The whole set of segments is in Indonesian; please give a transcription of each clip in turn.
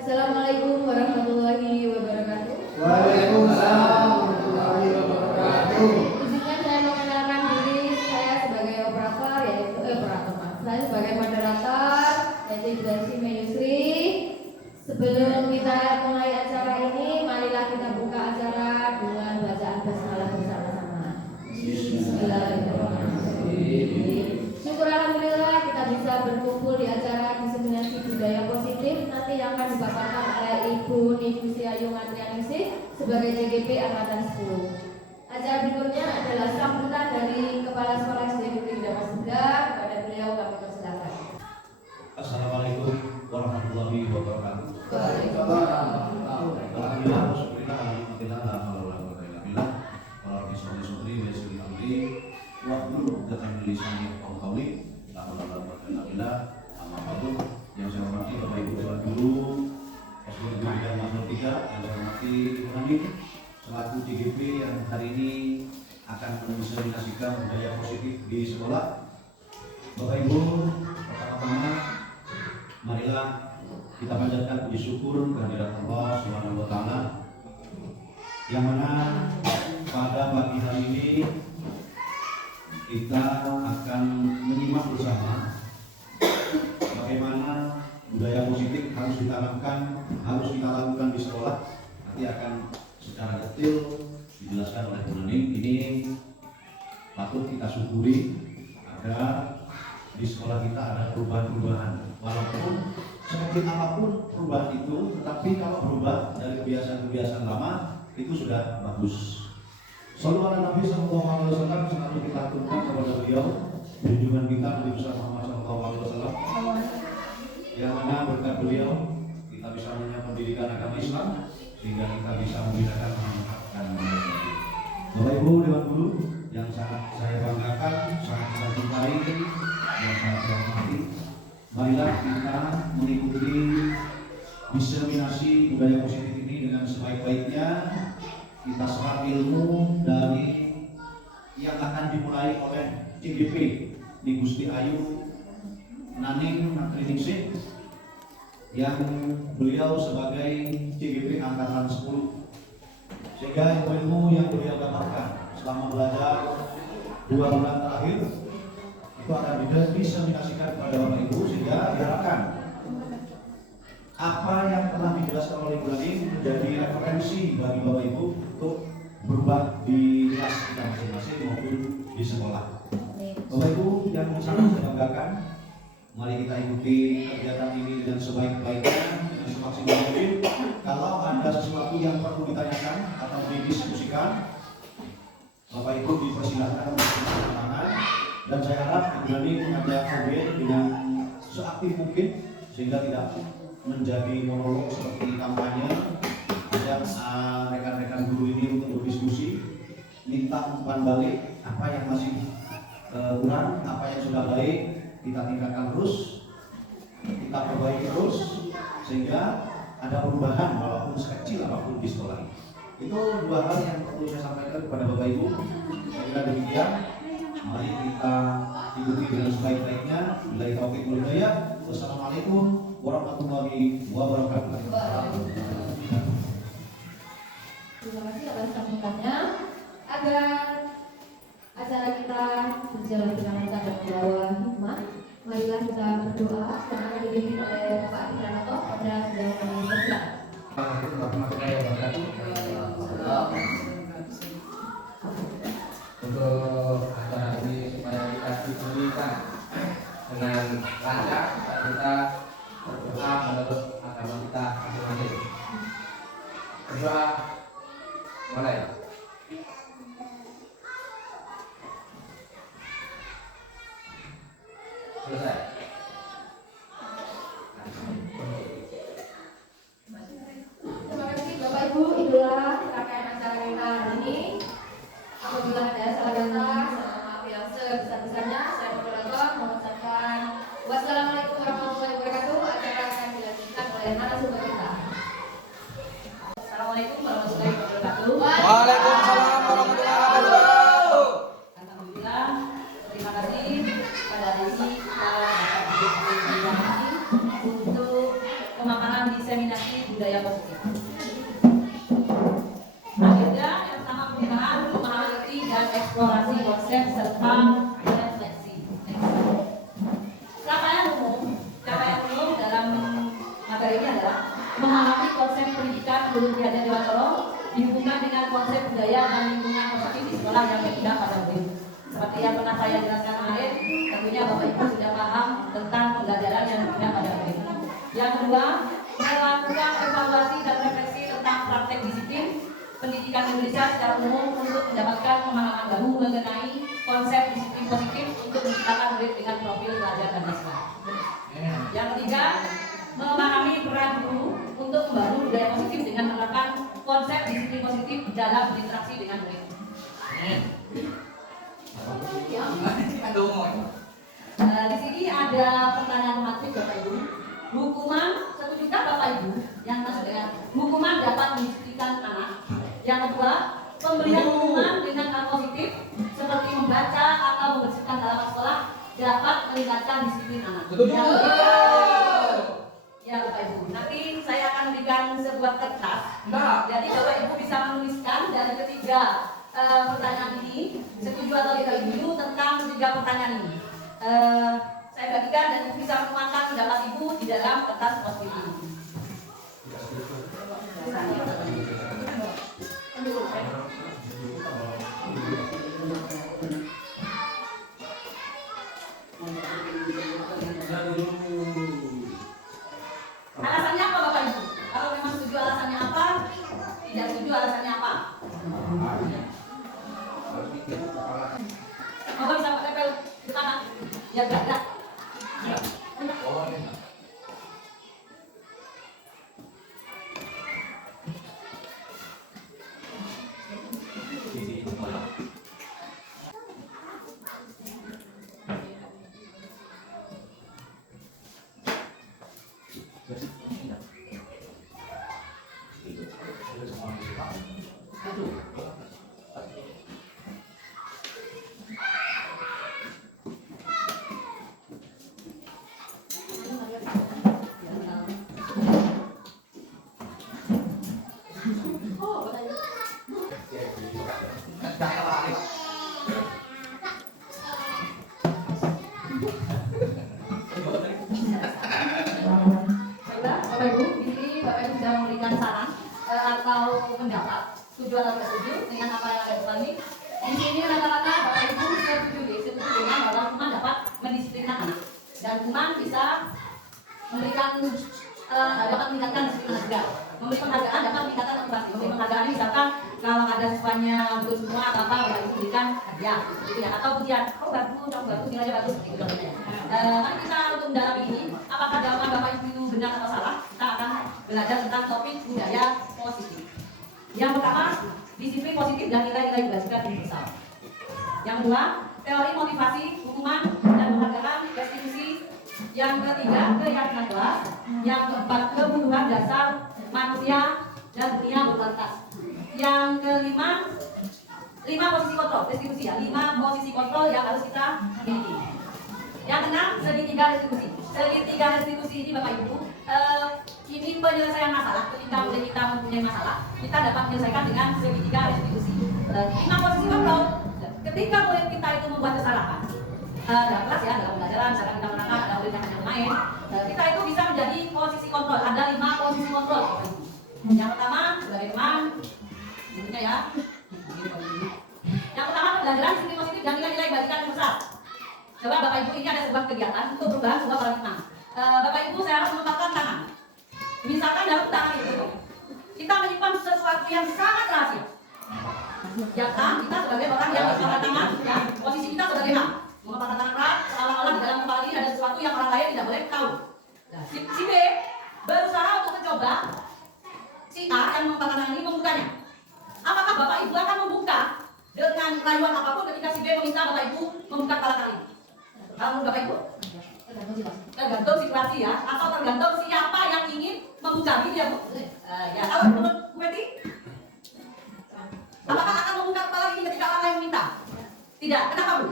Assalamualaikum warahmatullahi wabarakatuh. Waalaikumsalam warahmatullahi wabarakatuh. Izinkan saya mengenalkan diri saya sebagai operator, saya sebagai moderator, yaitu Ibu Mayusri. Sebelum kita mulai acara ini, marilah kita buka acara dengan bacaan basmalah bersama-sama. Bismillahirrahmanirrahim. Syukur alhamdulillah kita bisa berkumpul di acara diseminasi budaya positif nanti yang akan dipaparkan oleh Ibu Nigusti Ayu Ngantrianingsih sebagai JGP Angkatan 10. Acara berikutnya adalah sambutan dari Kepala Sekolah SD Negeri Damas Tegar. Kepada beliau kami persilakan. Assalamualaikum warahmatullahi wabarakatuh. Waalaikumsalam. Alhamdulillah, syukurillah, alhamdulillah, alhamdulillah, para bismillah-bismillah, bismillah, waktu datang di lisani al-qawli, alhamdulillah, alhamdulillah, yang saya hormati Bapak Ibu Dewan Guru, SD Negeri Damas 3, yang saya hormati Ibu Hamid, selaku DGP yang hari ini akan mendiseminasikan budaya positif di sekolah. Bapak Ibu, pertama-tama marilah kita panjatkan puji syukur kehadirat Allah Subhanahu wa taala yang mana pada pagi hari ini kita akan menyimak bersama bagaimana budaya positif harus ditanamkan, harus kita lakukan di sekolah. Nanti akan secara detail dijelaskan oleh Bu Nuning. Ini patut kita syukuri agar di sekolah kita ada perubahan-perubahan. Walaupun sekecil apapun perubahan itu, tetapi kalau berubah dari kebiasaan-kebiasaan lama itu sudah bagus. Shallallahu ala Nabi sallallahu alaihi wasallam, selalu kita aturkan kepada beliau junjungan kita Nabi besar Muhammad sallallahu alaihi wasallam, yang mana berkat beliau kita bisa mengenyam pendidikan agama Islam sehingga kita bisa membedakan memanfaatkan budaya. Bapak Ibu Dewan Guru yang sangat saya banggakan, sangat saya cintai, yang sangat saya hormati, marilah kita mengikuti diseminasi budaya positif ini dengan sebaik-baiknya. Kita serap ilmu dari yang akan dimulai oleh CGP Nigusti Ayu Ngantrianingsih, yang beliau sebagai CGP Angkatan 10, sehingga ilmu yang beliau dapatkan selama belajar 2 bulan terakhir itu akan diseminasikan kepada Bapak Ibu, sehingga diharapkan apa yang telah dijelaskan oleh Ibu Nuning menjadi referensi bagi Bapak Ibu untuk berubah di kelas kita masing-masing maupun di sekolah. Bapak Ibu yang sangat saya banggakan, mari kita ikuti kegiatan ini dengan sebaik-baiknya, dengan semaksimal mungkin. Kalau ada sesuatu yang perlu ditanyakan atau didiskusikan, Bapak Ibu dipersilakan untuk angkat tangan, dan saya harap Ibu Nuning mengajak OB dengan seaktif mungkin sehingga tidak menjadi monolog seperti kampanye. Ajak rekan-rekan guru ini untuk berdiskusi, minta umpan balik apa yang masih kurang, apa yang sudah baik kita tingkatkan terus, kita perbaiki terus sehingga ada perubahan walaupun sekecil apapun di sekolah. Itu 2 hal yang perlu saya sampaikan kepada Bapak Ibu. Saya kira demikian. Mari kita ikuti dengan sebaik-baiknya. Billahi taufiq wal hidayah. Wassalamualaikum warahmatullahi wabarakatuh. Terima kasih atas sambutannya. Agar acara kita berjalan dengan lancar dan membawa hikmah, marilah kita berdoa dan akan dipimpin oleh Pak Pranoto pada beliau kami berdoa. Warahmatullahi wabarakatuh. Untuk acara ini supaya kita diberikan dengan lancar, kita berdoa menurut agama kita masing-masing. Berdoa mulai. Selesai. Terima kasih Bapak Ibu, itulah rangkaian acara kita hari ini. Apabila ada salah kata, saya maaf yang sebesar-besarnya. Saya moderator mengucapkan wassalamualaikum warahmatullahi wabarakatuh. Acara akan dilanjutkan oleh narasumber kita. Assalamualaikum warahmatullahi wabarakatuh. Waalaikumsalam warahmatullahi wabarakatuh. Alhamdulillah, terima kasih pada hari ini kita dapat untuk pemaparan diseminasi budaya positif. Agenda yang pertama pembukaan, mengerti dan eksplorasi konsep serta refleksi. Capaian umum dalam materi ini adalah memahami konsep pendidikan menurut Ki Hajar Dewantara dihubungkan dengan konsep budaya dan lingkungan positif di sekolah yang berpihak pada murid. Seperti yang pernah saya jelaskan kemarin, tentunya Bapak Ibu sudah paham tentang pembelajaran yang berpihak pada murid. Yang kedua, melakukan evaluasi dan refleksi tentang praktek disiplin pendidikan Indonesia secara umum untuk mendapatkan pemahaman baru mengenai konsep disiplin positif untuk menciptakan murid dengan profil belajar dan siswa. Yang ketiga, memahami peran guru untuk membangun budaya positif dengan menerapkan konsep disiplin positif dalam berinteraksi dengan murid. Di sini ada pertanyaan matrik Bapak Ibu. Hukuman, setujukah Bapak Ibu yang masuk dengan hukuman dapat mendisiplinkan anak? Yang kedua, pemberian hukuman dengan hal positif seperti membaca atau membersihkan halaman sekolah dapat meningkatkan disiplin anak. Yang ketiga, ya Bapak Ibu, nanti saya akan berikan sebuah kertas. Jadi Bapak Ibu bisa menuliskan dari ketiga pertanyaan ini, setuju atau tidak Ibu tentang ketiga pertanyaan ini. Saya bagikan dan Ibu bisa menuangkan pendapat Ibu di dalam kertas positif ini. Alasannya apa Bapak Ibu? Kalau memang setuju alasannya apa? Tidak setuju alasannya apa? Bapak bisa pakai pel di tangan? Ya gerak. Bapak Ibu, di sini Bapak Ibu sudah memberikan saran atau pendapat, setuju atau tidak setuju dengan apa yang ada depan ini. Di sini rata-rata Bapak Ibu setuju dengan bahwa hukuman dapat mendisiplinkan anak dan hukuman bisa memberikan dapat meningkatkan disiplin anak. Memberi penghargaan dapat meningkatkan motivasi. Memberi penghargaan ini misalkan kalau ada siswanya bagus semua atau apa, Bapak Ibu berikan hadiah, gitu ya, atau pujian. Oh bagus, nilainya bagus, gitu. Mari kita untuk mendalami ini, apakah jawaban Bapak Ibu itu benar atau salah? Kita akan belajar tentang topik budaya positif. Yang pertama, disiplin positif dan nilai-nilai berdasarkan universal. Yang kedua, teori motivasi, hukuman dan penghargaan, restitusi. Yang ketiga, keyakinan kelas. Yang keempat, kebutuhan dasar manusia dan dunia berkualitas. Yang kelima, 5 posisi kontrol, restitusi ya, 5 posisi kontrol yang harus kita miliki. Yang keenam, segitiga restitusi. Segitiga restitusi ini Bapak Ibu, ini penyelesaian masalah. Ketika murid kita mempunyai masalah, kita dapat menyelesaikan dengan segitiga restitusi. 5 posisi kontrol. Ketika murid kita itu membuat kesalahan dalam kelas ya, dalam pelajaran, misalkan kita menangkap ada murid yang hanya bermain, kita itu bisa menjadi posisi kontrol. Ada 5 posisi kontrol. Yang pertama, sebagai teman, bentuknya ya. Yang pertama, pembelajaran disiplin positif dan nilai-nilai balikan besar. Coba Bapak Ibu, ini ada sebuah kegiatan untuk perubahan sebuah paradigma. Bapak Ibu, saya harus menempatkan tangan. Misalkan dalam tangan itu, kita menyimpan sesuatu yang sangat rahasia. Jatah kita sebagai orang yang menempatkan tangan, ya, posisi kita sebagai A. Menempatkan tangan erat, seolah-olah di dalam kepala ini ada sesuatu yang orang lain tidak boleh tahu. Nah, si B berusaha untuk mencoba si A yang menempatkan tangan ini membukanya. Apakah Bapak Ibu akan membuka dengan rayuan apapun ketika si B meminta Bapak Ibu membuka kepala kali? Kalau menurut Bapak Ibu? Tergantung situasi ya, atau tergantung siapa yang ingin membuka ini ya Bu? Ya, kalau menurut Bu Betty, apakah akan membuka kepala ini ketika orang lain meminta? Tidak, kenapa Bu?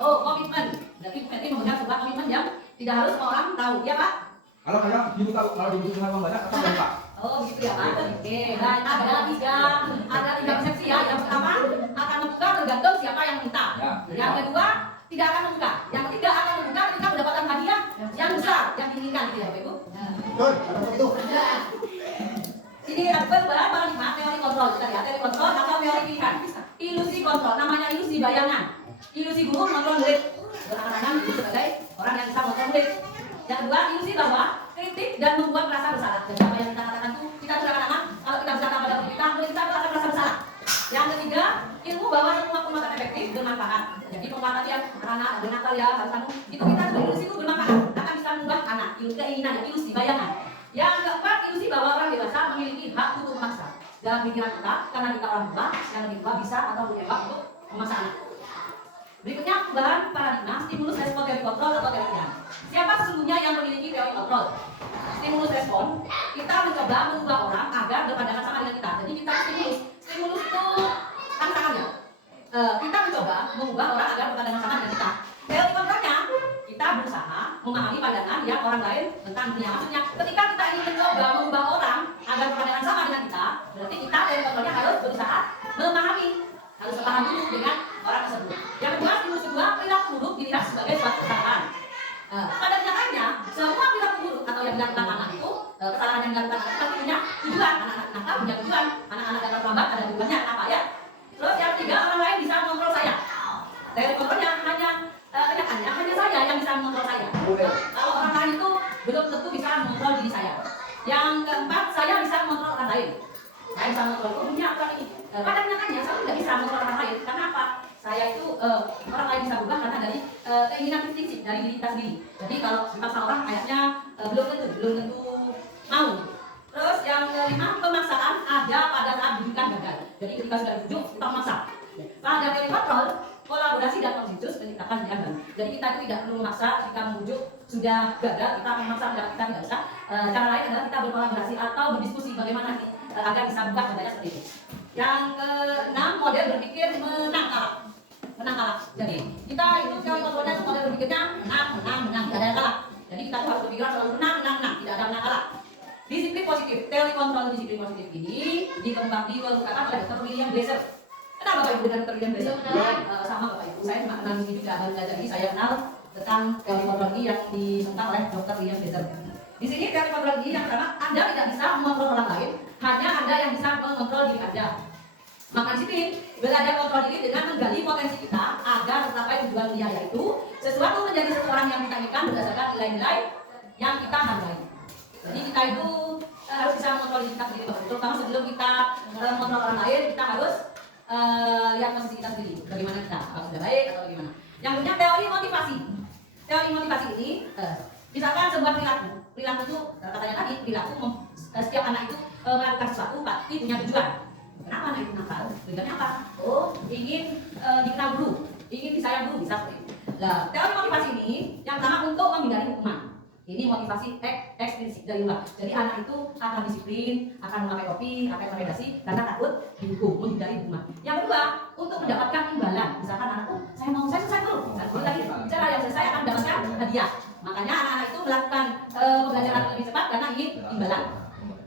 Oh, komitmen. Berarti Bu Betty memegang sebuah komitmen yang tidak harus orang tahu, ya Pak? Kalau kayak ibu tahu kalau ibu sudah membaca atau lupa? Oh begitu ya Pak. Oke, dan ada tiga persepsi ya. Yang pertama akan membuka tergantung siapa yang minta. Ya. Yang kedua tidak akan membuka. Yang ketiga akan membuka ketika mendapatkan hadiah yang besar yang diinginkan gitu ya Bapak Ibu. Betul, ada begitu. Ini perubahan paradigma teori kontrol kita ya, teori kontrol atau teori pilihan. Ilusi kontrol, namanya ilusi bayangan. Ilusi guru mengontrol murid. Berangkat-angkat itu sebagai orang yang bisa mengontrol murid. Yang kedua, ilusi bahwa kritik dan membuat merasa bersalah. Jadi apa yang kita katakan itu kita berangkat-angkat kalau kita berkata pada murid kita akan merasa bersalah. Yang ketiga, ilmu bahwa semua penguatan efektif bermanfaat. Jadi penguatan yang anak nakal ya harus kamu itu kita ilusi itu bermanfaat akan bisa mengubah anak. Keinginan, ilusi bayangan. Yang keempat, ilusi bahwa orang dewasa memiliki hak untuk memaksa. Dalam pikiran kita, karena kita orang tua, yang lebih tua bisa atau punya hak untuk memaksa anak. Berikutnya, perubahan paradigma, stimulus respon teori kontrol atau teori pilihan. Siapa sesungguhnya yang memiliki teori kontrol? Stimulus respon, kita mencoba mengubah orang agar berpandangan sama dengan kita. Jadi kita stimulus itu tantangannya. Kita mencoba mengubah orang agar berpandangan sama dengan kita. Teori kontrolnya, kita berusaha memahami pandangan yang orang lain tentang dunia. Maksudnya, ketika kita ingin mencoba mengubah orang agar berpandangan sama dengan kita, berarti kita teori kontrolnya harus berusaha memahami, harus paham dulu dengan orang tersebut. Yang kedua, stimulus kedua, perilaku buruk dilihat sebagai suatu kesalahan. Pada kenyataannya, semua perilaku buruk atau yang dilakukan anak itu, kesalahan yang dilakukan anak itu punya tujuan. Anak-anak nakal punya tujuan, anak-anak yang terlambat ada tujuannya apa ya? Terus yang ketiga, orang lain bisa mengontrol saya. Teori kontrolnya kenyataannya hanya saya yang bisa mengontrol saya. Kalau orang lain itu belum tentu bisa mengontrol diri saya. Yang keempat, saya bisa mengontrol orang lain. Saya bisa mengontrol dunia orang ini. Pada kenyataannya saya tidak bisa mengontrol orang lain. Karena apa? Saya itu orang lain bisa berubah karena dari keinginan prinsip dari diri kita sendiri. Jadi kalau dipaksa orang kayaknya belum tentu mau. Terus yang kelima, pemaksaan ada pada saat dibutuhkan gagal. Jadi ketika sudah dibujuk, kita memaksa. Pada teori kontrol, kolaborasi dan konsensus menciptakan jalan. Jadi kita itu tidak perlu memaksa. Jika membujuk sudah gagal, kita akan memaksa kita tidak bisa. Cara lain adalah kita berkolaborasi atau berdiskusi bagaimana agar bisa buka bedanya seperti itu. Yang keenam, model berpikir menang kalah. Menang kalah. Jadi kita itu teori kontrolnya model berpikirnya menang, tidak ada yang kalah. Jadi kita harus berpikiran selalu menang, tidak ada menang kalah. Disiplin positif, teori kontrol disiplin positif ini dikemukakan oleh Dr. William Blazer. Kenapa Bapak Ibu dengan Dr. William Blazer? Sama Bapak Ibu, saya cuma kenal ini juga baru belajar ini, saya kenal tentang teori kontrol ini yang ditentang oleh Dr. William Blazer. Di sini teori kontrol ini yang pertama, Anda tidak bisa mengontrol orang lain, hanya Anda yang bisa mengontrol diri Anda. Maka disiplin, belajar kontrol diri dengan menggali potensi kita agar tercapai tujuan mulia, yaitu sesuatu menjadi seseorang yang kita inginkan berdasarkan nilai-nilai yang kita hargai. Jadi kita itu harus bisa mengontrol diri kita sendiri, terutama sebelum kita mengontrol orang lain, kita harus lihat posisi kita sendiri, bagaimana kita, apakah sudah baik atau bagaimana. Yang punya teori motivasi. Teori motivasi ini, misalkan sebuah perilaku itu katanya tadi perilaku setiap anak itu melakukan sesuatu pasti punya tujuan. Kenapa anak itu nakal? Tujuannya apa? Oh, ingin dikenal guru, ingin disayang guru, bisa seperti itu. Nah, teori motivasi ini yang pertama untuk menghindari hukuman. Ini motivasi ekstrinsik dari luar. Jadi anak itu akan disiplin, akan memakai topi, akan memakai dasi karena takut dihukum, menghindari hukuman. Yang kedua, untuk mendapatkan imbalan. Misalkan anakku, saya selesai dulu. Tadi bicara yang selesai akan mendapatkan hadiah. Makanya anak-anak itu melakukan pembelajaran lebih cepat karena ingin imbalan.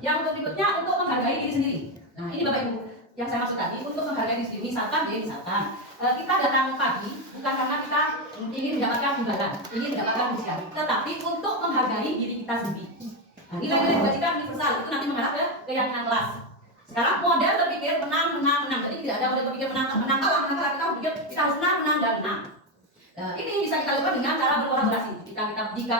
Yang berikutnya untuk menghargai diri sendiri. Nah, ini Bapak Ibu yang saya maksud tadi untuk menghargai diri sendiri. Misalkan kita datang pagi bukan karena kita ingin mendapatkan imbalan, ingin mendapatkan pujian, tetapi untuk menghargai diri kita sendiri. Nah, nilai-nilai kebajikan universal itu nanti mengarah ke keyakinan kelas. Sekarang model berpikir menang. Jadi tidak ada model berpikir menang kalah. Kita berpikir kita harus menang dan menang. Nah, ini bisa kita lakukan dengan cara berkolaborasi. Jika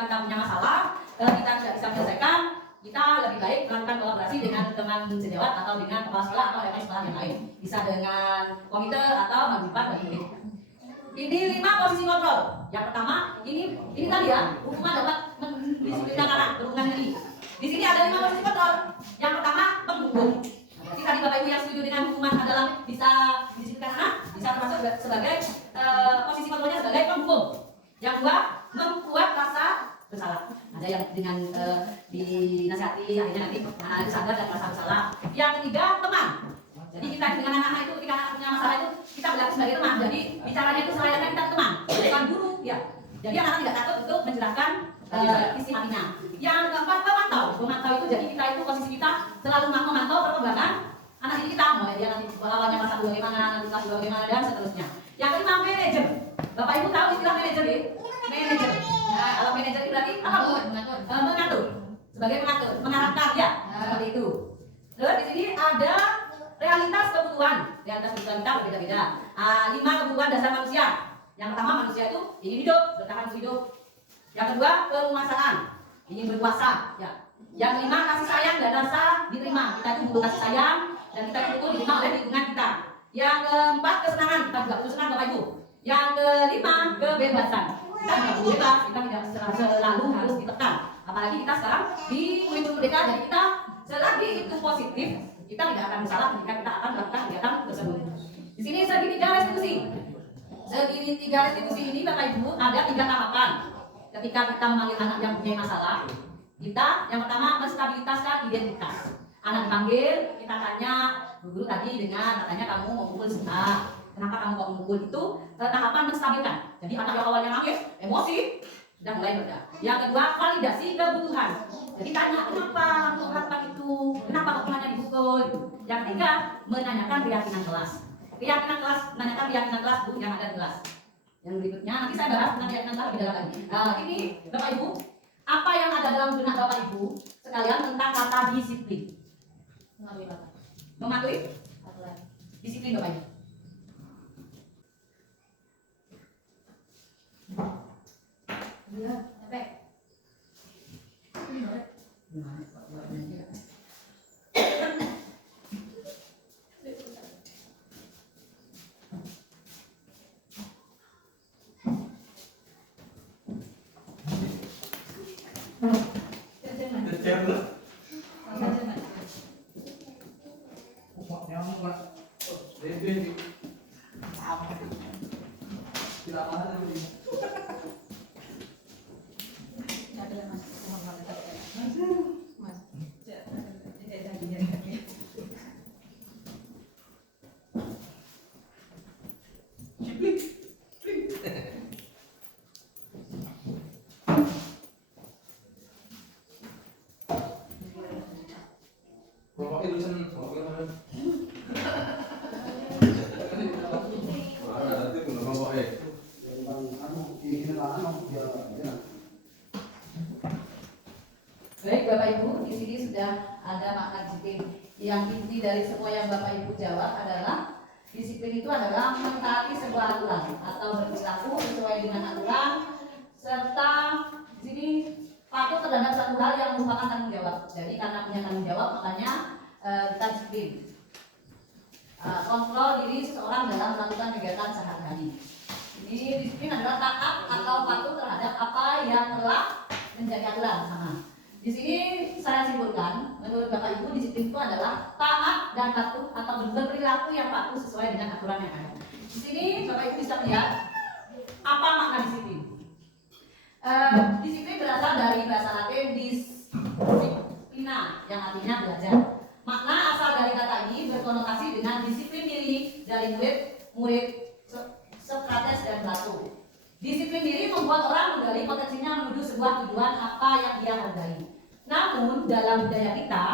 kita punya masalah, kita tidak bisa menyelesaikan, kita lebih baik melakukan kolaborasi dengan teman sejawat atau dengan kepala sekolah atau LPS sekolah yang lain. Bisa dengan komite atau majikan bagi murid. Ini 5 posisi kontrol. Yang pertama, ini tadi ya, hukuman dapat mendisiplinkan anak berhubungan dengan ini. Di sini ada 5 posisi kontrol. Yang pertama, penghukum. Berarti tadi Bapak Ibu yang setuju dengan hukuman adalah bisa didisiplinkan anak, bisa termasuk sebagai posisi kontrolnya sebagai penghukum. Yang kedua, membuat rasa bersalah. Ada yang dengan dinasihati, akhirnya nanti anak itu sadar dan merasa bersalah. Yang ketiga, teman. Jadi kita dengan anak-anak itu ketika anak punya masalah itu kita berlaku sebagai teman. Jadi bicaranya itu selayaknya kita teman, bukan guru ya. Jadi anak-anak tidak takut untuk menjelaskan isi hatinya. Yang keempat, memantau itu jadi kita itu posisi kita selalu memantau perkembangan anak didik kita, mulai dia nanti awalnya kelas 1 bagaimana, nanti kelas 2 bagaimana, dan seterusnya. Yang kelima, manajer. Bapak Ibu tahu istilah manajer ya? Manajer. Nah, kalau manajer itu berarti apa? Mengatur. Sebagai mengatur, mengarahkan ya, seperti itu. Terus di sini ada realitas kebutuhan kita berbeda-beda. 5 kebutuhan dasar manusia. Yang pertama, manusia itu ingin hidup, bertahan hidup. Yang kedua, kemanusiaan, ingin berkuasa. Ya. Yang kelima, kasih sayang dan rasa diterima. Kita itu butuh kasih sayang dan kita itu butuh diterima oleh lingkungan kita. Yang keempat, kesenangan. Kita juga butuh senang, Bapak Ibu. Yang kelima, kebebasan. Kita tidak boleh bebas, kita tidak selalu harus ditekan. Apalagi kita sekarang di kurikulum merdeka, jadi kita selagi itu positif, kita tidak akan bersalah ketika kita akan melakukan kegiatan tersebut. Di sini segitiga restitusi. Segitiga restitusi ini Bapak Ibu ada 3 tahapan. Ketika kita memanggil anak yang punya masalah, kita yang pertama menstabilitaskan identitas. Anak dipanggil, kita tanya, guru tadi dengan katanya kamu mau mukul sebentar. Kenapa kamu kok mukul? Itu tahapan menstabilkan. Jadi anak yang awalnya nangis, emosi, sudah mulai bereda. Yang kedua, validasi kebutuhan. Jadi tanya kenapa kamu melakukan itu, kenapa kamu hanya dipukul. Yang ketiga, menanyakan keyakinan kelas. Keyakinan kelas, menanyakan keyakinan kelas Bu yang ada di kelas. Yang berikutnya nanti saya bahas tentang keyakinan kelas lebih dalam lagi. Ini Bapak Ibu, apa yang ada dalam benak Bapak Ibu sekalian tentang kata disiplin. Mematuhi disiplin Bapak Ibu. Iya, sampai. Baik Bapak Ibu, di sini sudah ada makna disiplin. Yang inti dari semua yang Bapak Ibu jawab adalah disiplin itu adalah mentaati sebuah aturan atau berperilaku sesuai dengan aturan serta di sini patuh terhadap satu hal yang merupakan tanggung jawab. Jadi karena punya tanggung jawab makanya kita disiplin. Kontrol diri seseorang dalam melakukan kegiatan sehari-hari. Jadi disiplin adalah taat atau patuh terhadap apa yang telah menjadi aturan sama. Di sini saya simpulkan, menurut Bapak Ibu disiplin itu adalah taat dan patuh atau berperilaku yang patuh sesuai dengan aturan yang ada. Di sini Bapak Ibu bisa lihat apa makna disiplin. Disiplin berasal dari bahasa Latin disciplina yang artinya belajar. Makna asal dari kata ini berkonotasi dengan disiplin diri dari murid Sokrates dan Plato. Disiplin diri membuat orang menggali potensinya menuju sebuah tujuan apa yang dia hargai. Namun dalam budaya kita,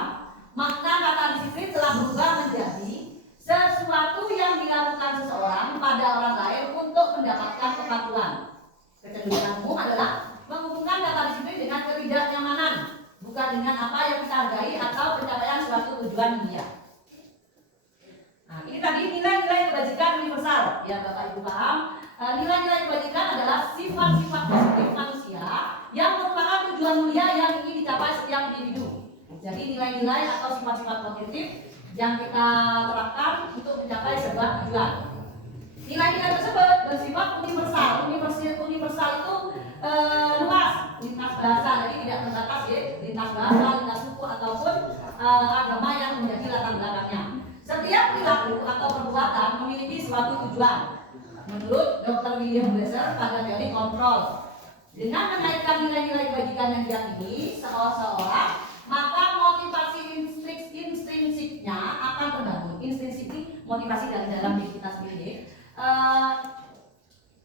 makna kata disiplin telah berubah menjadi sesuatu yang dilakukan seseorang pada orang lain untuk mendapatkan kepatuhan. Kecenderungan umum adalah menghubungkan kata disiplin dengan ketidaknyamanan, bukan dengan apa yang kita hargai atau pencapaian suatu tujuan mulia. Nah, ini tadi nilai-nilai kebajikan universal, ya Bapak Ibu paham. Nilai-nilai kebajikan adalah sifat-sifat positif manusia yang merupakan tujuan mulia yang ingin dicapai setiap individu. Jadi nilai-nilai atau sifat-sifat positif yang kita terapkan untuk mencapai sebuah tujuan. Nilai-nilai tersebut bersifat universal. Universal itu luas, lintas bahasa, jadi tidak terbatas ya, lintas bahasa, lintas suku ataupun agama yang menjadi latar belakangnya. Setiap perilaku atau perbuatan memiliki suatu tujuan. Menurut Dr. William Blaser pada teori kontrol, dengan mengaitkan nilai-nilai kebajikan yang diyakini seolah-olah, maka motivasi intrinsiknya akan terbangun. Intrinsik ini motivasi dari dalam diri kita sendiri,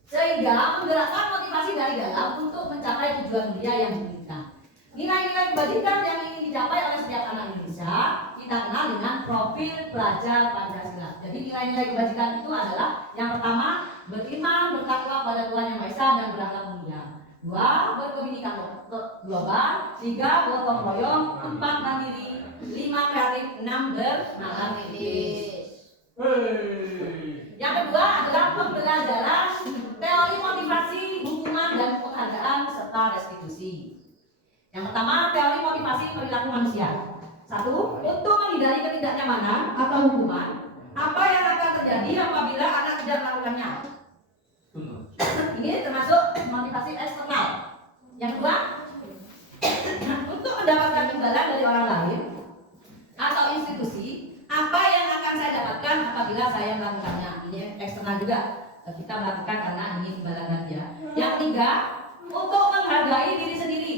sehingga menggerakkan motivasi dari dalam untuk mencapai tujuan mulia yang profil pelajar Pancasila. Jadi nilai-nilai kebajikan itu adalah yang pertama, beriman, bertakwa pada Tuhan Yang Maha Esa dan berakhlak mulia. 2. Berkomunikasi global. 3. Gotong royong. 4. Mandiri. 5. Kreatif. 6. Bernalar kritis. Yang kedua adalah pembelajaran teori motivasi, hukuman dan penghargaan serta restitusi. Yang pertama, teori motivasi perilaku manusia. 1. Untuk menghindari ketidaknyamanan atau hukuman, apa yang akan terjadi apabila anak tidak melakukannya? Ini termasuk motivasi eksternal. Yang kedua, untuk mendapatkan imbalan dari orang lain atau institusi, apa yang akan saya dapatkan apabila saya melakukannya? Ini eksternal juga, kita melakukan karena ingin imbalan hadiah. Yang ketiga, untuk menghargai diri sendiri.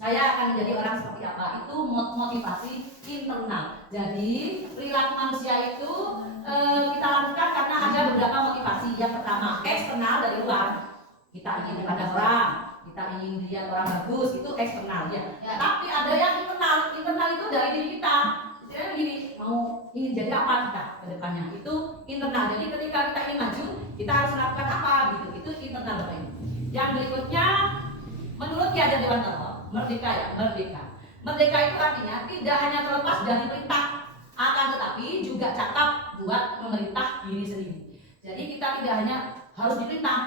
Saya akan menjadi orang seperti apa? Itu motivasi internal. Jadi perilaku manusia itu kita lakukan karena ada beberapa motivasi. Yang pertama, eksternal dari luar. Kita ingin dipandang orang, kita ingin lihat orang bagus, itu eksternal ya. Tapi ada yang internal. Internal itu dari diri kita. Jadi begini, mau ingin jadi apa kita ke depannya? Itu internal. Jadi ketika kita ingin maju, kita harus melakukan apa gitu. Itu internal Bapak Ibu. Yang berikutnya, menurut Ki Hajar Dewantara, merdeka ya, merdeka. Merdeka itu artinya tidak hanya terlepas dari perintah, akan tetapi juga cakap buat memerintah diri sendiri. Jadi kita tidak hanya harus diperintah,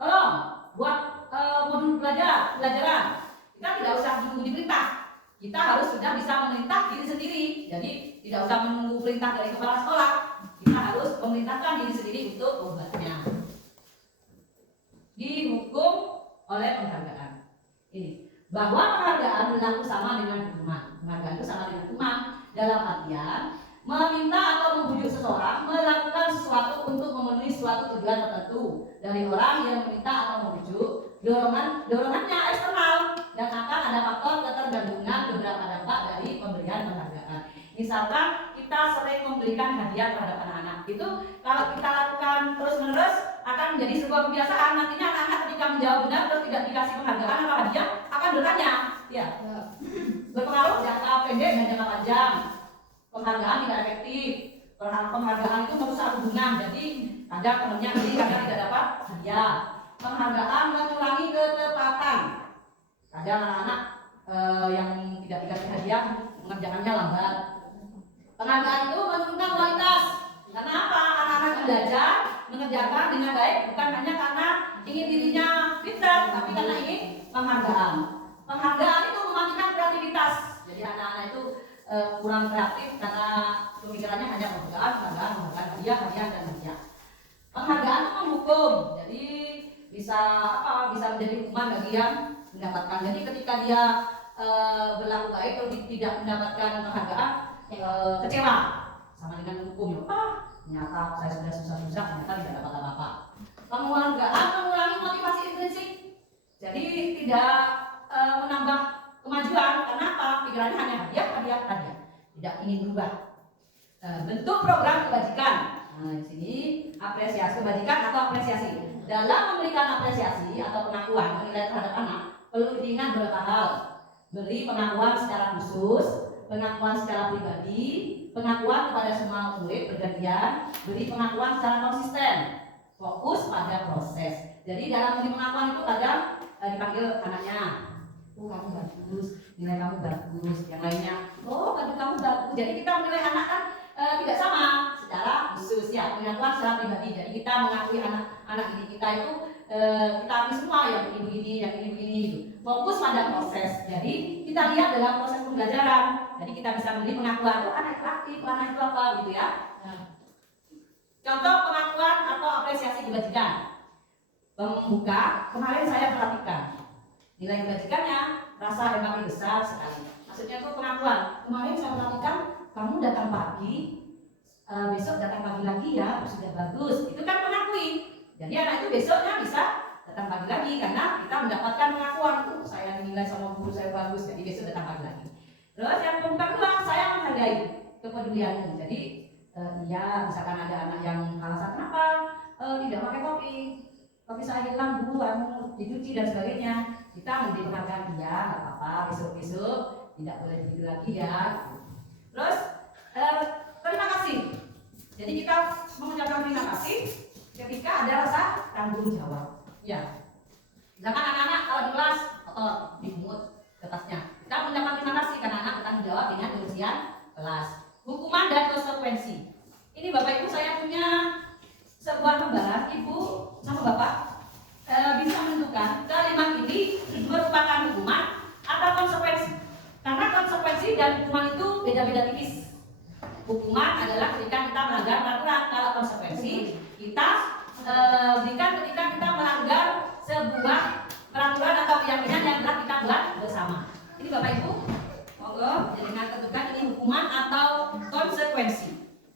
tolong buat modul pelajaran. Kita tidak usah menunggu diperintah. Kita harus sudah bisa memerintah diri sendiri. Jadi tidak usah menunggu perintah dari kepala sekolah. Kita harus memerintahkan diri sendiri untuk membuatnya. Dihukum oleh penghargaan. Ini bahwa penghargaan berlaku sama dengan hukuman. Penghargaan itu sama dengan hukuman dalam artian meminta atau membujuk seseorang melakukan sesuatu untuk memenuhi suatu tujuan tertentu dari orang yang meminta atau membujuk. Dorongannya eksternal dan akan ada faktor ketergantungan beberapa dampak dari pemberian penghargaan. Misalkan kita sering memberikan hadiah terhadap anak-anak, itu kalau kita lakukan terus-menerus akan menjadi sebuah kebiasaan. Nantinya anak-anak ketika menjawab benar terus tidak dikasih penghargaan atau hadiah akan bertanya, ya, berpengaruh jangka pendek dan jangka panjang. Penghargaan tidak efektif. Penghargaan itu merusak hubungan. Jadi kadang temannya ini kadang tidak dapat hadiah. Penghargaan mengurangi ketepatan. Kadang anak-anak yang tidak dikasih hadiah mengerjakannya lambat. Penghargaan itu menurunkan kualitas. Karena apa? Anak-anak belajar mengerjakan dengan baik bukan hanya karena ingin dirinya pintar, tapi karena ingin penghargaan. Penghargaan itu mematikan kreativitas. Jadi anak-anak itu kurang kreatif karena pemikirannya hanya penghargaan, hadiah dan hadiah. Penghargaan itu menghukum. Jadi bisa menjadi hukuman bagi yang mendapatkan. Jadi ketika dia berlaku baik atau tidak mendapatkan penghargaan, kecewa sama dengan hukum. Ternyata saya sudah susah-susah, ternyata tidak dapat apa-apa. Penghargaan mengurangi motivasi intrinsik. Jadi tidak menambah kemajuan. Karena apa? Pikirannya hanya hadiah. Tidak ingin berubah. Bentuk program kebajikan. Nah, di sini apresiasi kebajikan atau apresiasi. Dalam memberikan apresiasi atau pengakuan menilai terhadap anak, perlu diingat beberapa hal. Beri pengakuan secara khusus, pengakuan secara pribadi, pengakuan kepada semua murid bergantian, beri pengakuan secara konsisten, fokus pada proses. Jadi dalam beri pengakuan itu kadang dipanggil anaknya, kamu bagus, nilai kamu bagus, yang lainnya, baju kamu bagus. Jadi kita menilai anak kan tidak sama secara khusus ya, pengakuan secara pribadi. Jadi kita mengakui anak didik kita itu kita akui semua yang ini begini, yang ini begini gitu. Fokus pada proses. Jadi kita lihat dalam proses pembelajaran. Jadi kita bisa memberi pengakuan, anak itu aktif, anak itu apa gitu ya. Contoh pengakuan atau apresiasi kebajikan. Pembuka, kemarin saya perhatikan nilai kebajikannya, rasa empati besar sekali. Maksudnya itu pengakuan. Kemarin saya perhatikan kamu datang pagi, besok datang pagi lagi ya, sudah bagus. Itu kan mengakui. Jadi anak itu besoknya bisa datang pagi lagi karena kita mendapatkan pengakuan. Saya nilai sama guru saya bagus, jadi besok datang pagi lagi. Terus yang kedua, saya menghargai kepedulianmu. Jadi iya, misalkan ada anak yang alasan kenapa tidak pakai topi saya hilang bu, dicuci dan sebagainya. Kita memberi penghargaan dia, nggak apa-apa, besok tidak boleh begitu lagi ya. Terus tanggung jawab. Ya. Misalkan anak-anak kalau di kelas kotor, dipungut kertasnya. Kita mendapat terima kasih karena anak bertanggung jawab dengan kebersihan kelas. Hukuman dan konsekuensi. Ini Bapak Ibu saya punya sebuah lembaran. Ibu sama Bapak bisa menentukan kalimat ini merupakan hukuman atau konsekuensi. Karena konsekuensi dan hukuman itu beda-beda tipis. Hukuman adalah ketika kita melanggar peraturan. Kalau konsekuensi kita berikan ketika kita melanggar sebuah peraturan atau keyakinan yang telah kita buat bersama. Ini Bapak Ibu, monggo jadikan tentukan ini hukuman atau konsekuensi.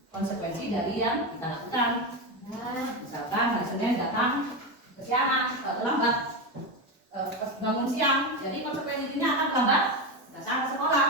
Konsekuensi dari yang kita lakukan. Misalkan hari Senin datang kesiangan, terlambat, bangun siang, jadi konsekuensinya akan terlambat datang ke sekolah.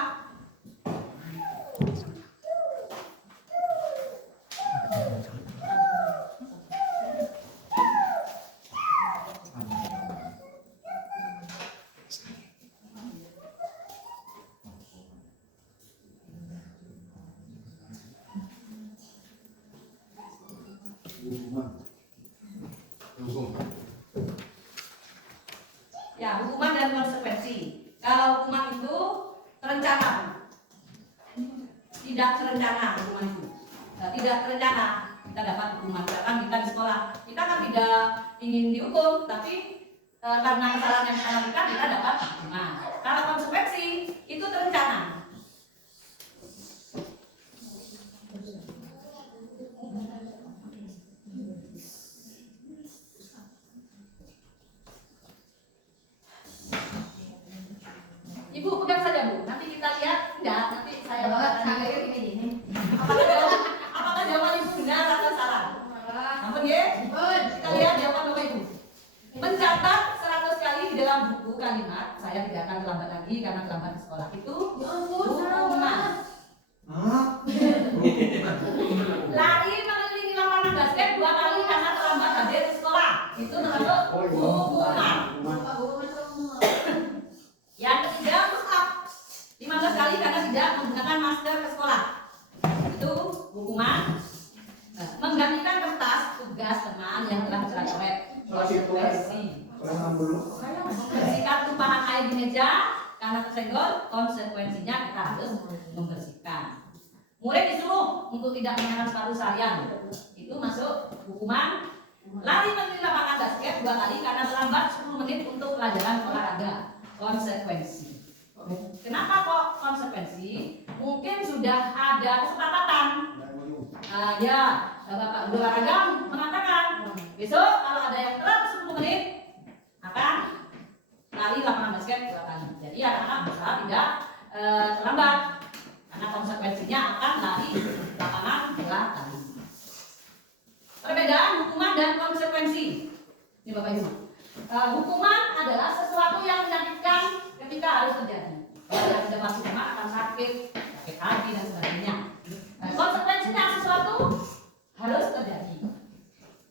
Ya, hukuman dan konsekuensi. Kalau hukuman itu terencana, tidak terencana hukuman itu. Tidak terencana kita dapat hukuman. Misalkan kita di sekolah, kita kan tidak ingin dihukum, tapi karena kesalahan yang kita lakukan kita dapat hukuman. Kalau konsekuensi itu terencana. Ibu pegang saja Bu, nanti kita lihat. Enggak, nanti saya Ini. apakah jawaban itu benar atau salah? Ampun ya? Kita lihat jawaban Bapak Ibu. Mencatat 100 kali di dalam buku kalimat saya tidak akan terlambat lagi karena terlambat di sekolah itu hukuman. Lari mengelilingi lapangan basket 2 kali karena terlambat hadir di sekolah itu termasuk hukuman. Yang ketiga, push up 15 kali karena tidak menggunakan masker ke sekolah. Itu hukuman. Menggantikan kertas tugas teman yang telah dicoret. Konsekuensi. Membersihkan tumpahan air di meja karena tersenggol, konsekuensinya kita harus membersihkan. Murid disuruh untuk tidak mengenakan sepatu seharian. Itu masuk hukuman. Lari mengelilingi lapangan basket 2 kali karena terlambat 10 menit untuk pelajaran olahraga. Konsekuensi. Kenapa kok konsekuensi? Mungkin sudah ada kesepakatan. Ya, Bapak olahraga mengatakan besok kalau ada yang telat 10 menit akan lari lapangan basket 2 kali. Jadi anak-anak berusaha tidak terlambat karena konsekuensinya akan lari lapangan 2 kali. Perbedaan hukuman dan konsekuensi. Ini Bapak Ibu. Hukuman adalah sesuatu yang menyakitkan ketika harus terjadi. Kalau yang dapat hukuman akan sakit hati dan sebagainya. Konsekuensinya sesuatu harus terjadi.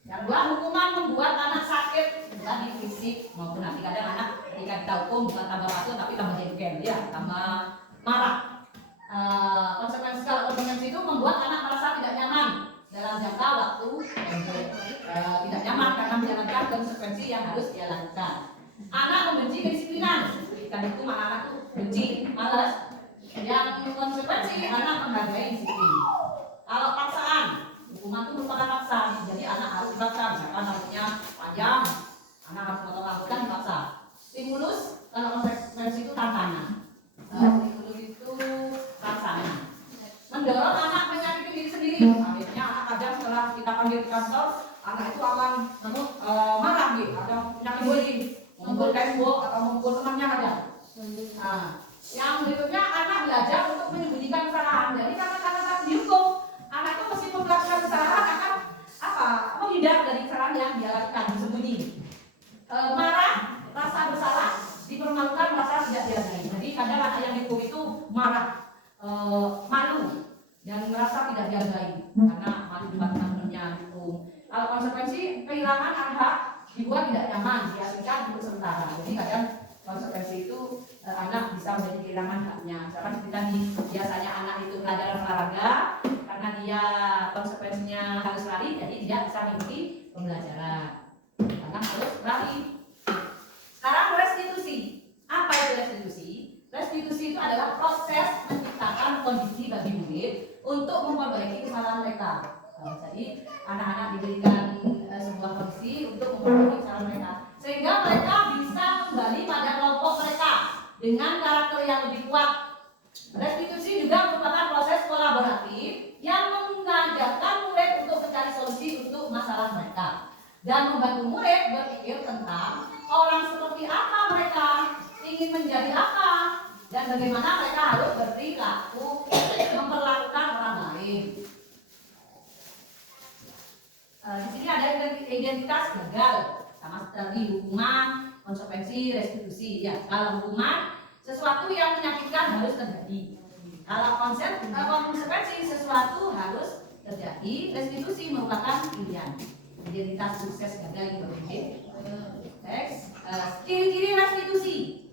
Yang kedua, hukuman membuat anak sakit bukan di fisik maupun hati. Kadang anak ketika kita hukum bukan tambah patuh tapi tambah jengkel, ya, tambah marah. Konsekuensi itu membuat anak merasa tidak nyaman dalam jangka waktu pendek. Tidak nyaman karena menjalankan konsekuensi yang harus dia lakukan. Anak membenci kedisiplinan, ketika itu anak itu benci, malas. Yang konsekuensi anak menghargai disiplin. Kalau paksaan, hukuman itu merupakan paksa, jadi anak harus dipaksa. Misalkan harusnya panjang, anak harus potong rambut kan dipaksa. Stimulus, kalau konsekuensi itu tantangan. Stimulus itu paksaan. Mendorong anak menyakiti diri sendiri. Akhirnya anak kadang setelah kita panggil di kantor, anak itu akan marah gitu, kadang menyakiti diri, mengumpul tembok atau mengumpul temannya kadang. Yang berikutnya anak belajar untuk menyembunyikan kesalahan. Jadi karena saat dihukum, anak itu meskipun melakukan kesalahan akan menghindar dari kesalahan yang dia lakukan, disembunyi. Marah, rasa bersalah, dipermalukan, merasa tidak dihargai. Jadi kadang anak yang dihukum itu marah, malu dan merasa tidak dihargai karena malu di depan teman-temannya dihukum. Kalau konsekuensi kehilangan hak, dibuat tidak nyaman, diasingkan untuk sementara. Jadi kadang konsekuensi itu anak bisa menjadi kehilangan haknya. Misalkan seperti tadi, biasanya anak itu pelajaran olahraga karena dia konsekuensinya harus lari, jadi tidak bisa mengikuti pembelajaran. murid untuk memperbaiki kesalahan mereka. Jadi anak-anak diberikan sebuah kondisi untuk memperbaiki kesalahan mereka, sehingga mereka bisa kembali pada kelompok mereka dengan karakter yang lebih kuat. Restitusi juga merupakan proses kolaboratif yang mengajarkan murid untuk mencari solusi untuk masalah mereka dan membantu murid berpikir tentang orang seperti apa mereka, ingin menjadi apa, dan bagaimana mereka harus berperilaku memperlakukan orang lain. Di sini ada identitas gagal, sama seperti hukuman, konsekuensi, restitusi. Ya, kalau hukuman sesuatu yang menyakitkan harus terjadi. Kalau konsekuensi sesuatu harus terjadi, restitusi merupakan pilihan. Identitas sukses gagal itu teks. Ciri-ciri restitusi.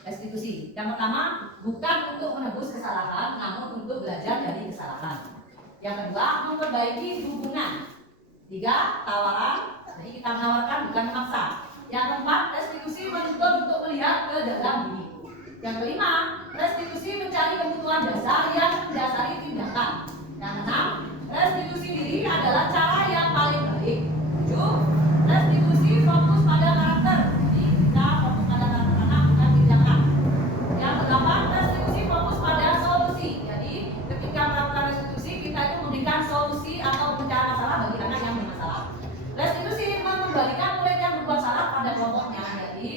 Restitusi. Yang pertama, bukan untuk menebus kesalahan, namun untuk belajar dari kesalahan. Yang kedua, memperbaiki hubungan. 3, tawaran. Jadi kita menawarkan bukan memaksa. Yang keempat, restitusi menuntut untuk melihat ke dalam diri. Yang kelima, restitusi mencari kebutuhan dasar yang mendasari tindakan. Yang enam, restitusi diri adalah cara yang paling baik. 7, restitusi fokus pada karakter. Jadi kita fokus pada karakter anak bukan tindakan. Yang kedelapan, restitusi fokus pada solusi. Jadi ketika melakukan restitusi kita itu memberikan solusi atau mencari masalah bagi anak yang bermasalah. Restitusi mengembalikan murid yang berbuat salah pada kelompoknya. Jadi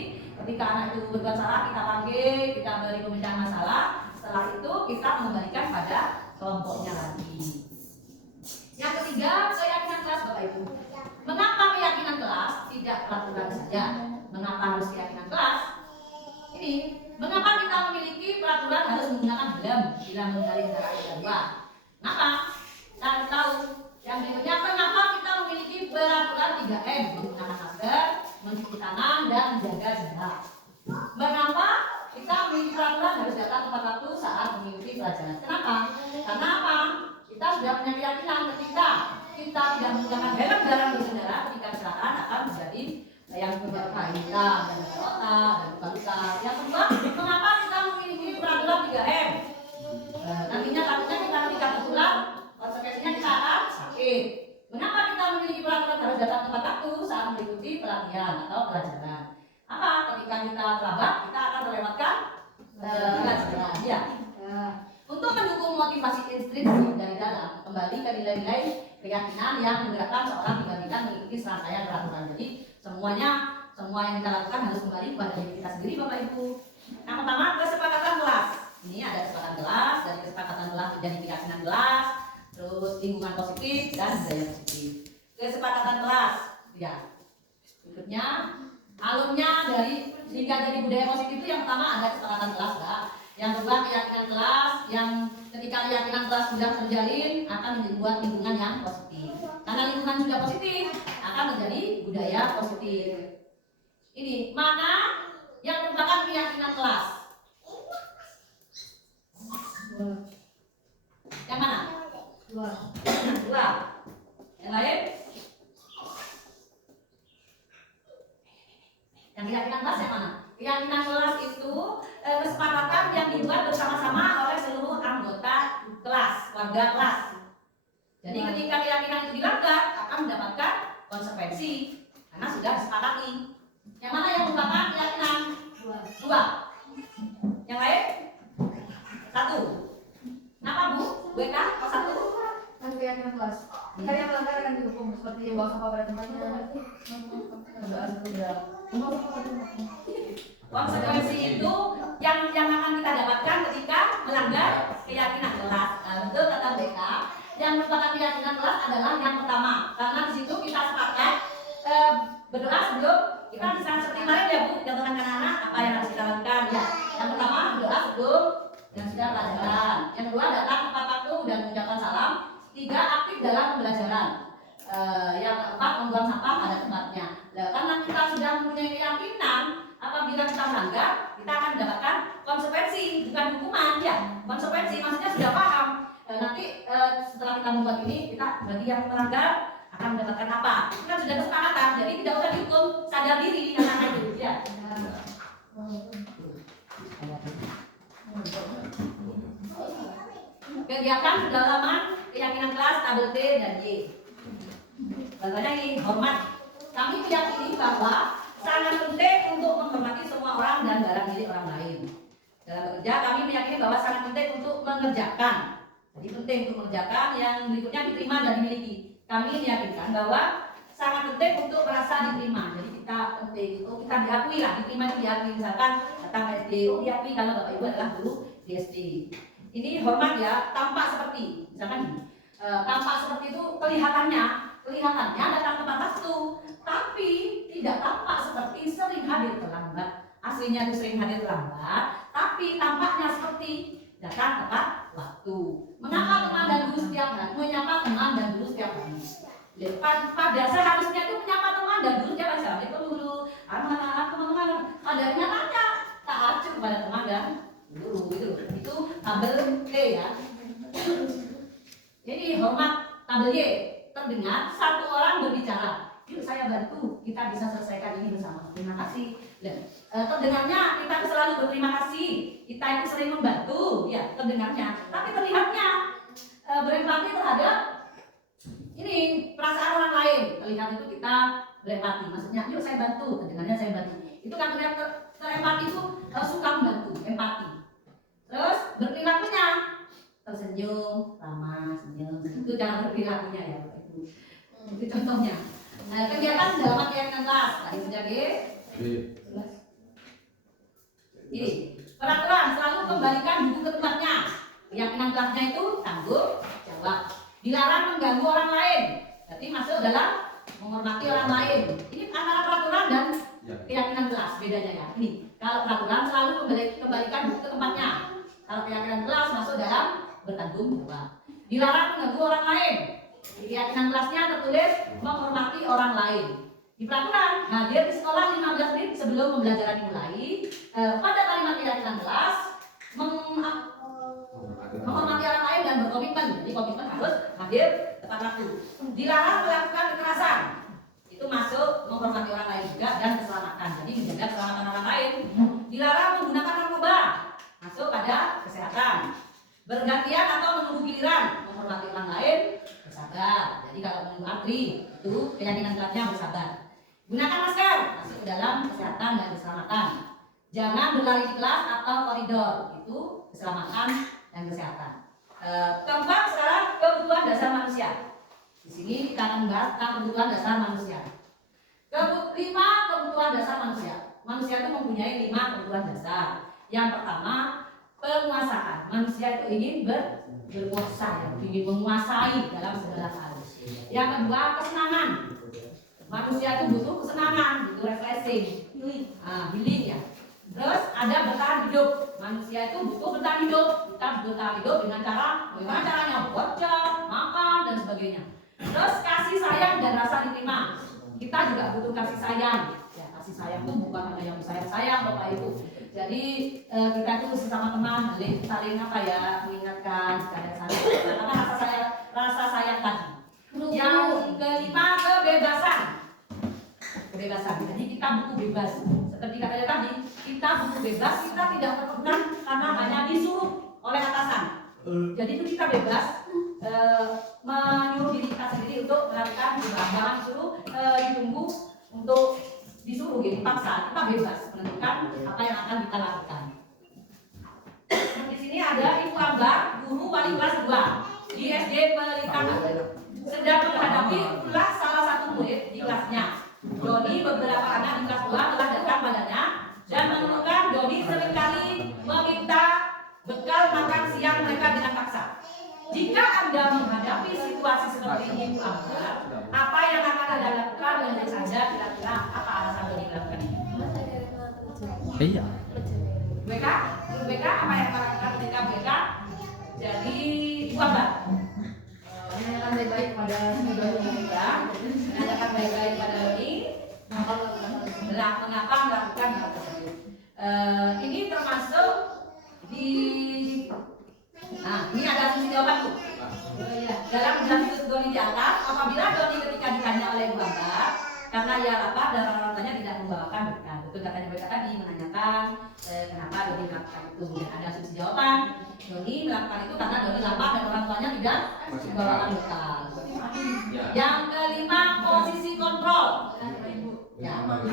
ketika anak itu berbuat salah kita panggil, kita beri pemecahan masalah. Setelah itu kita mengembalikan pada kelompoknya lagi. Yang ketiga, keyakinan kelas Bapak Ibu. Mengapa keyakinan kelas tidak peraturan saja? Mengapa harus keyakinan kelas? Ini, mengapa kita memiliki peraturan harus menggunakan helm bila mengendarai kendaraan roda 2? Kenapa? Kita tahu. Yang berikutnya, kenapa kita memiliki peraturan 3M? Menggunakan masker, mencuci tangan, dan menjaga jarak. Mengapa kita memiliki peraturan harus datang tepat waktu saat mengikuti pelajaran? Kenapa? Karena apa? Kita sudah punya keyakinan ketika kita tidak menggunakan helm dalam berkendara, ketika kecelakaan akan menjadi yang berbahaya dan kota dan luka-luka. Yang kedua, mengapa kita memiliki peraturan 3M? Nantinya takutnya kita ketika tertular, konsekuensinya kita akan sakit. Mengapa kita memiliki peraturan harus datang tepat waktu saat mengikuti pelatihan atau pelajaran? Apa? Ketika kita terlambat, kita akan melewatkan pelajaran. Ya. Untuk mendukung motivasi intrinsik dari dalam, kembali ke nilai-nilai keyakinan yang menggerakkan seorang dibandingkan mengikuti serangkaian peraturan. Jadi semua yang kita lakukan harus kembali kepada diri kita sendiri, Bapak Ibu. Yang pertama, kesepakatan kelas. Ini ada kesepakatan kelas, dari kesepakatan kelas menjadi keyakinan kelas, terus lingkungan positif dan budaya positif. Kesepakatan kelas, ya. Berikutnya, alurnya dari sehingga jadi budaya positif itu yang pertama ada kesepakatan kelas, Kak. Yang kedua keyakinan kelas, yang ketika keyakinan kelas sudah terjalin akan membuat lingkungan yang positif. Karena lingkungan sudah positif akan menjadi budaya positif. Ini mana yang merupakan keyakinan kelas? Yang mana? Dua. Yang lain? Yang keyakinan kelas yang mana? Keyakinan kelas itu kesepakatan yang dibuat bersama-sama oleh seluruh anggota kelas, warga kelas. Jadi ketika keyakinan itu dilanggar akan mendapatkan konsekuensi karena sudah disepakati. Yang mana yang merupakan keyakinan? Dua. Yang lain? Satu. Kenapa Bu? WK kok satu? Kan keyakinan kelas. Kan yang melanggar akan dihukum seperti yang bawa sampah pada tempatnya. Konsekuensi itu yang akan kita dapatkan ketika melanggar keyakinan kelas. Betul kata BK. Yang merupakan keyakinan kelas adalah yang pertama, karena di situ kita sepakat berdoa sebelum kita bisa seperti kemarin ya Bu, contohkan anak-anak apa yang harus kita lakukan ya. Yang pertama berdoa sebelum dan sudah pelajaran. Yang kedua datang tepat waktu dan mengucapkan salam. 3 aktif dalam pembelajaran. Yang keempat membuang sampah pada tempatnya. Karena kita sudah mempunyai keyakinan apabila kita melanggar, kita akan mendapatkan konsekuensi, bukan hukuman ya. Konsekuensi maksudnya sudah paham. Nanti setelah kita membuat ini, kita bagi yang melanggar akan mendapatkan apa? Kita sudah kesepakatan, jadi tidak usah dihukum, sadar diri anak-anak itu ya. Oke, Kegiatan pendalaman keyakinan kelas tabel T dan Y. Contohnya ini, hormat. Kami meyakini bahwa sangat penting untuk menghormati semua orang dan barang milik orang lain. Dalam bekerja, kami meyakini bahwa sangat penting untuk mengerjakan. Jadi penting untuk mengerjakan yang berikutnya diterima dan dimiliki. Kami meyakinkan bahwa sangat penting untuk merasa diterima. Jadi kita penting itu kita diakui lah, diterima itu diakui. Misalkan datang ke SD, oh diakui kalau bapak ibu adalah guru di SD. Ini hormat ya, tampak seperti, misalkan gini, tampak seperti itu kelihatannya datang tepat waktu, tapi tidak tampak seperti sering hadir terlambat. Aslinya itu sering hadir terlambat, tapi tampaknya seperti datang tepat waktu. Mengapa teman dan guru setiap hari menyapa teman dan guru setiap hari? Pada seharusnya itu menyapa teman dan guru setiap hari. Assalamualaikum guru, anak-anak teman-teman. Pada nyatanya tak acuh pada teman dan guru itu tabel T ya. Jadi hormat tabel Y. Terdengar satu orang berbicara, yuk saya bantu, kita bisa selesaikan ini bersama. Terima kasih. Terdengarnya kita itu selalu berterima kasih, kita itu sering membantu, ya terdengarnya. Tapi terlihatnya berempati terhadap ini perasaan orang lain. Terlihat itu kita berempati, maksudnya yuk saya bantu, terdengarnya saya bantu. Itu kan terlihat terempati itu suka membantu, empati. Terus berperilakunya tersenyum, ramah, senyum. Itu cara berperilakunya ya. Itu contohnya. Kegiatan dalam keyakinan kelas tadi sudah ini peraturan selalu kembalikan buku ke tempatnya. Keyakinan kelasnya itu tanggung jawab. Dilarang mengganggu orang lain. Berarti masuk dalam menghormati orang lain. Ini antara peraturan dan keyakinan kelas bedanya ya. Ini kalau peraturan selalu kembalikan buku ke tempatnya. Kalau keyakinan kelas masuk dalam bertanggung jawab. Dilarang mengganggu orang lain. Di keyakinan kelasnya tertulis menghormati orang lain. Di peraturan hadir di sekolah 15 menit sebelum pembelajaran dimulai. Pada kalimat keyakinan kelas menghormati orang lain dan berkomitmen. Jadi komitmen harus hadir tepat waktu. Dilarang melakukan kekerasan. Itu masuk menghormati orang lain juga dan keselamatan. Jadi menjaga keselamatan orang lain. Dilarang menggunakan narkoba. Masuk pada kesehatan. Bergantian atau menunggu giliran, menghormati orang lain, bersabar. Jadi kalau menunggu antri, itu keyakinan kelasnya bersabar. Gunakan masker, masuk ke dalam kesehatan dan keselamatan. Jangan berlari di kelas atau koridor, itu keselamatan dan kesehatan. Keempat, sekarang kebutuhan dasar manusia. Di sini kita akan membahas tentang kebutuhan dasar manusia. Kelima, kebutuhan dasar manusia. Manusia itu mempunyai 5 kebutuhan dasar. Yang pertama, penguasaan. Manusia itu ingin berkuasa, ya, ingin menguasai dalam segala hal. Yang kedua, kesenangan. Manusia itu butuh kesenangan, butuh refreshing, healing ya. Terus ada bertahan hidup. Manusia itu butuh bertahan hidup. Kita bertahan hidup dengan cara bagaimana caranya? Bekerja, makan dan sebagainya. Terus kasih sayang dan rasa diterima. Kita juga butuh kasih sayang. Ya, kasih sayang itu bukan hanya yang sayang Bapak Ibu. Jadi kita itu sesama teman saling apa ya, mengingatkan karena rasa sayang tadi. Yang kelima, kebebasan. Jadi kita butuh bebas. Seperti katanya tadi, kita butuh bebas, kita tidak tertekan karena hanya disuruh oleh atasan. Jadi itu kita bebas menyuruh diri kita sendiri untuk melakukan perubahan. Jangan disuruh ditunggu untuk disuruh gitu, dipaksa. Kita bebas menentukan apa yang akan kita lakukan. Di sini ada Ibu Ambar, guru wali kelas 2 di SD Pelitahan, sedang menghadapi ulah salah satu murid di kelasnya. Doni beberapa anak di kelas 2 telah datang padanya dan menemukan Doni seringkali meminta bekal makan siang mereka dengan paksa. Jika Anda menghadapi situasi seperti ini, Ibu Ambar, apa yang akan Anda lakukan menurut Anda? Kira-kira apa alasan Doni melakukan ini? Iya. BK, apa yang akan lakukan ketika BK? Jadi Ibu Ambar menanyakan baik-baik kepada saudara mereka, menanyakan baik-baik pada Doni, mengapa melakukan hal tersebut. Ini termasuk di ini ada sisi jawaban tuh. Dalam kasus Doni di atas, apabila Doni ketika ditanya oleh Ibu Ambar, karena ia lapar dan orang tuanya tidak membawakan bekal, itu katanya mereka tadi menanyakan kenapa Doni melakukan itu. Dan ada sisi jawaban, Doni melakukan itu karena Doni lapar dan bawakan bekal. Ya. Yang kelima, posisi kontrol. Ya, 5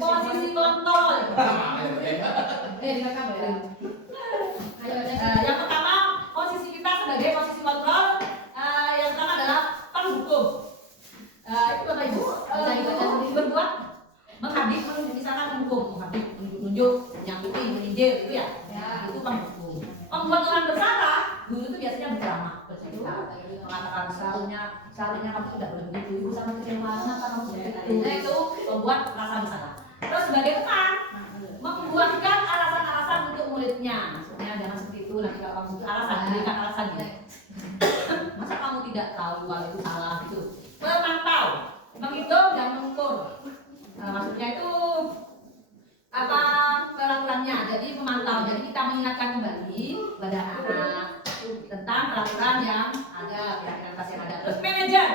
posisi kontrol. Yang pertama, posisi kita sebagai posisi kontrol. Yang pertama adalah penghukum. Itu Bapak Ibu berbuat menghadik, misalkan menghukum, menghadik, menunjuk, menyakiti, meninjil, itu ya. Itu penghukum. Membuat orang bersalah, guru itu biasanya berceramah, bercerita, mengatakan seharusnya kamu tidak boleh begitu, ibu sangat kecewa, kenapa kamu seperti itu. Nah, itu membuat rasa bersalah. Terus sebagai teman, membuatkan alasan-alasan untuk muridnya. Maksudnya jangan seperti itu, nanti kalau kamu butuh alasan, berikan alasan gitu. Masa kamu tidak tahu kalau itu salah gitu. Memantau, menghitung dan mengukur. Maksudnya itu apa peraturannya? Jadi memantau. Jadi kita mengingatkan kembali pada anak tentang peraturan yang ada, kelas yang ada. Terus manajer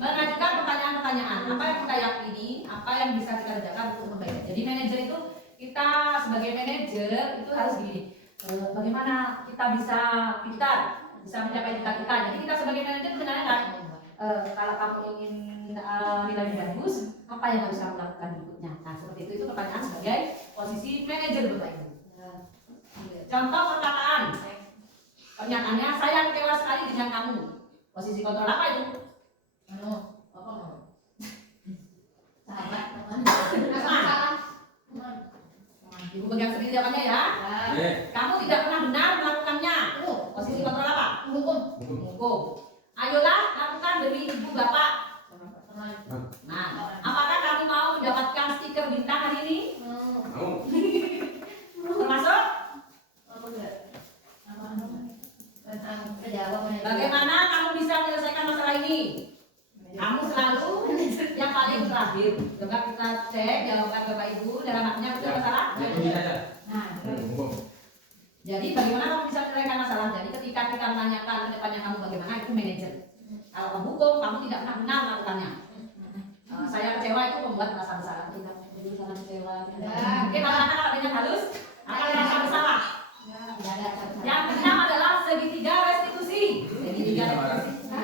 mengajukan pertanyaan-pertanyaan. Apa yang kita yakini, apa yang bisa kita kerjakan untuk membayar. Jadi manajer itu kita sebagai manajer itu harus gini. Bagaimana kita bisa pintar, bisa mencapai cita-cita. Jadi kita sebagai manajer sebenarnya kan, kalau kamu ingin nilainya bagus, apa yang harus kamu lakukan berikutnya? Nah, seperti itu pertanyaan sebagai posisi manajer Bapak Ibu. Contoh perkataan. Pernyataannya, saya kecewa sekali dengan kamu. Posisi kontrol apa itu? Ibu pegang sendiri jawabannya ya. Kamu tidak pernah benar melakukannya. Posisi kontrol apa? Hukum. Ayolah lakukan demi ibu bapak. Nah, apakah kamu mau mendapatkan stiker bintang hari ini? Mau. Termasuk? Bagaimana kamu bisa menyelesaikan masalah ini? Kamu selalu yang paling terakhir. Coba kita cek jawaban Bapak Ibu dalam artinya betul masalah. Nah, jadi bagaimana kamu bisa menyelesaikan masalah? Jadi ketika kita menanyakan ke depannya kamu bagaimana, itu manajer. Kalau kamu hukum, kamu tidak pernah benar melakukannya. Saya kecewa itu membuat merasa bersalah. Jadi sangat kecewa. Mungkin anak-anak kalau dengan halus akan merasa bersalah. Yang keenam adalah segitiga restitusi. Segitiga restitusi.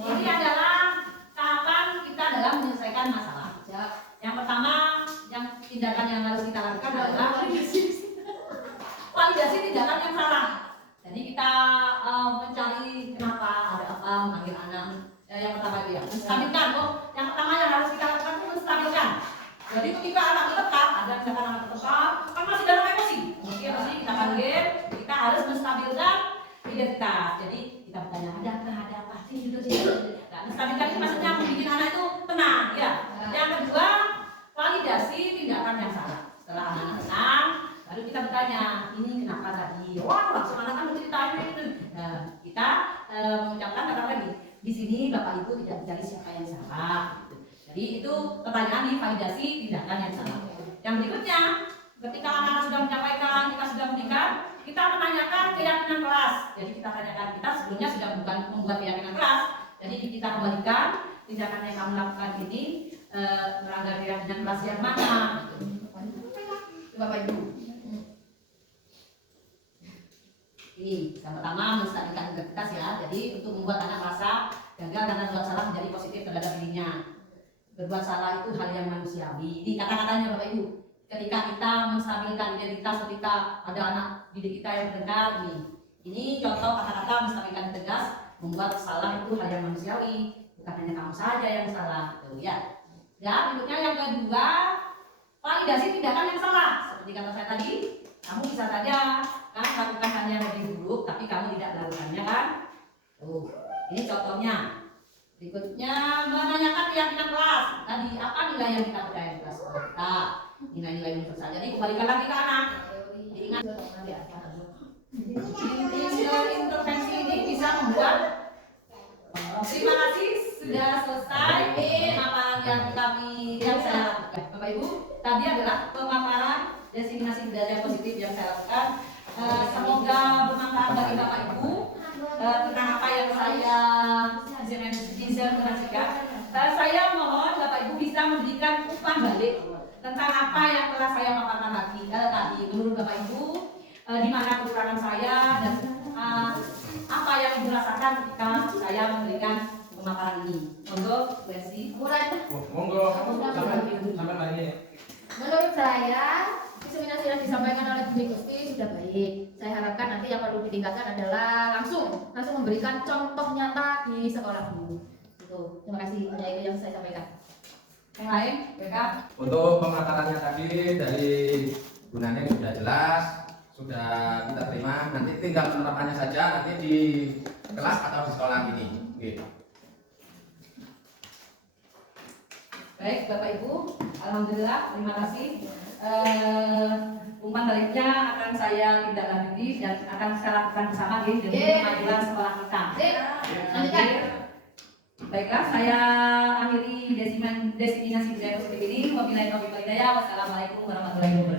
Ini adalah tahapan kita dalam menyelesaikan masalah. Yang pertama, yang tindakan yang harus kita lakukan adalah validasi tindakan yang salah. Jadi kita mencari kenapa, ada apa, memanggil anak. Yang pertama itu ya, menstabilkan. Yang pertama yang harus kita lakukan itu menstabilkan. Jadi ketika anak tertekan, ada misalkan anak tertekan, kan masih dalam emosi. Mungkin pasti kita panggil, kita harus menstabilkan identitas. Jadi kita bertanya, ada apa sih gitu sih. Nah, menstabilkan itu maksudnya membuat anak itu tenang, ya. Yang kedua, validasi tindakan yang salah. Setelah anak tenang, baru kita bertanya, ini kenapa tadi? Wah, langsung anak kan menceritain itu. Nah, kita mengucapkan kata lagi, di sini Bapak Ibu tidak mencari siapa yang salah. Jadi itu pertanyaan di validasi tindakan yang salah. Yang berikutnya, ketika anak sudah menyampaikan, kita sudah memberikan, kita menanyakan keyakinan kelas. Jadi kita tanyakan, kita sebelumnya sudah bukan membuat keyakinan kelas. Jadi kita kembalikan tindakan yang kamu lakukan ini melanggar keyakinan kelas yang mana? Bapak Ibu. Ini yang pertama menstabilkan identitas ya. Jadi untuk membuat anak merasa gagal karena berbuat salah menjadi positif terhadap dirinya. Berbuat salah itu hal yang manusiawi. Ini kata-katanya Bapak Ibu. Ketika kita menstabilkan identitas, ketika ada anak didik kita yang mendengar ini contoh kata-kata menstabilkan identitas, membuat salah itu hal yang manusiawi. Bukan hanya kamu saja yang salah, gitu ya. Dan berikutnya yang kedua, validasi tindakan yang salah. Seperti kata saya tadi, kamu bisa saja kan melakukan hal yang lebih buruk, tapi kamu tidak melakukannya kan? Ini contohnya. Berikutnya menanyakan keyakinan kelas. Tadi apa nilai yang kita percaya di kelas kita? Nilai-nilai universal. Jadi kembalikan lagi ke anak. Ingat, intervensi ini bisa membuat. Terima kasih sudah selesai pemaparan yang saya lakukan. Bapak Ibu, tadi adalah pemaparan diseminasi budaya positif yang saya lakukan. Semoga bermanfaat bagi Bapak Ibu tentang apa yang saya informasikan. Saya mohon Bapak Ibu bisa memberikan umpan balik tentang apa yang telah saya paparkan tadi. Menurut Bapak Ibu, di mana kekurangan saya dan saya memberikan pemaparan ini. Monggo, Lesi. Mulai. Monggo, kamu sampai lagi. Menurut saya, diseminasi yang disampaikan oleh Bu Gusti sudah baik. Saya harapkan nanti yang perlu ditingkatkan adalah langsung memberikan contoh nyata di sekolah dulu. Itu. Terima kasih. Hanya itu yang saya sampaikan. Yang lain, BK. Untuk pemaparannya tadi dari gunanya sudah jelas, sudah kita terima. Nanti tinggal penerapannya saja nanti di kelas atau di sekolah ini. Oke. Baik, Bapak Ibu, alhamdulillah, terima kasih. Umpan baliknya akan saya tindak lanjuti dan akan saya lakukan bersama di pengadilan sekolah kita. Lanjutkan. Baiklah, saya akhiri desiminasi budaya positif ini. Wabillahi taufiq wal hidayah. Wassalamualaikum warahmatullahi wabarakatuh.